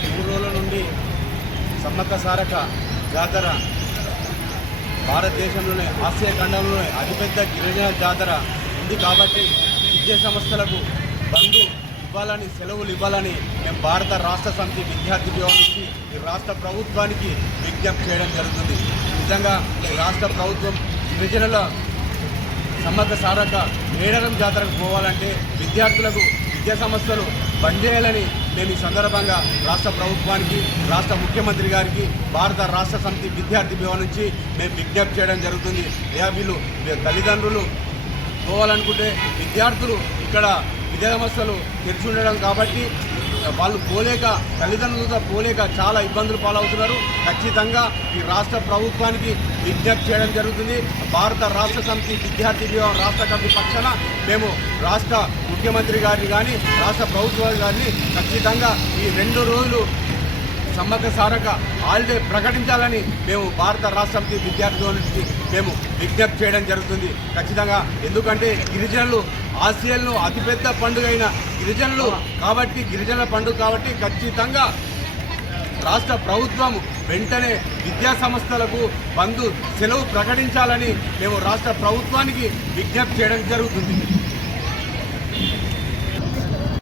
మూడు రోజుల నుండి సమ్మక్క సారక జాతర. భారతదేశంలోనే ఆసియా ఖండంలోనే అతిపెద్ద గిరిజన జాతర ఉంది కాబట్టి విద్యా సంస్థలకు బంధు ఇవ్వాలని సెలవులు ఇవ్వాలని మేము భారత రాష్ట్ర సమితి విద్యార్థి విభాగం నుంచి ఈ రాష్ట్ర ప్రభుత్వానికి విజ్ఞప్తి చేయడం జరుగుతుంది. నిజంగా ఈ రాష్ట్ర ప్రభుత్వం గిరిజనుల సమ్మక సారక మేడరం జాతరకు పోవాలంటే విద్యార్థులకు విద్యా సంస్థలు బంద్ చేయాలని మేము ఈ సందర్భంగా రాష్ట్ర ప్రభుత్వానికి రాష్ట్ర ముఖ్యమంత్రి గారికి భారత రాష్ట్ర సమితి విద్యార్థి విభాగం నుంచి మేము విజ్ఞప్తి చేయడం జరుగుతుంది. అయ్యా వీళ్ళు తల్లిదండ్రులు పోవాలనుకుంటే విద్యార్థులు ఇక్కడ విద్యా సంస్థలు తెరిచి ఉండడం కాబట్టి వాళ్ళు పోలేక తల్లిదండ్రులతో పోలేక చాలా ఇబ్బందులు పాలవుతున్నారు. ఖచ్చితంగా ఈ రాష్ట్ర ప్రభుత్వానికి విజ్ఞప్తి చేయడం జరుగుతుంది. భారత రాష్ట్ర సమితి విద్యార్థి విభాగం రాష్ట్ర కమిటీ పక్షాన మేము రాష్ట్ర ముఖ్యమంత్రి గారిని కానీ రాష్ట్ర ప్రభుత్వాలు గారిని ఖచ్చితంగా ఈ రెండు రోజులు సమ్మక సారక హాలిడే ప్రకటించాలని మేము భారత రాష్ట్ర విద్యార్థుల నుంచి మేము విజ్ఞప్తి చేయడం జరుగుతుంది. ఖచ్చితంగా ఎందుకంటే గిరిజనులు ఆసియాలో అతిపెద్ద పండుగ అయిన గిరిజనులు కాబట్టి గిరిజనుల పండుగ కాబట్టి ఖచ్చితంగా రాష్ట్ర ప్రభుత్వం వెంటనే విద్యా సంస్థలకు బంధు సెలవు ప్రకటించాలని మేము రాష్ట్ర ప్రభుత్వానికి విజ్ఞప్తి చేయడం జరుగుతుంది.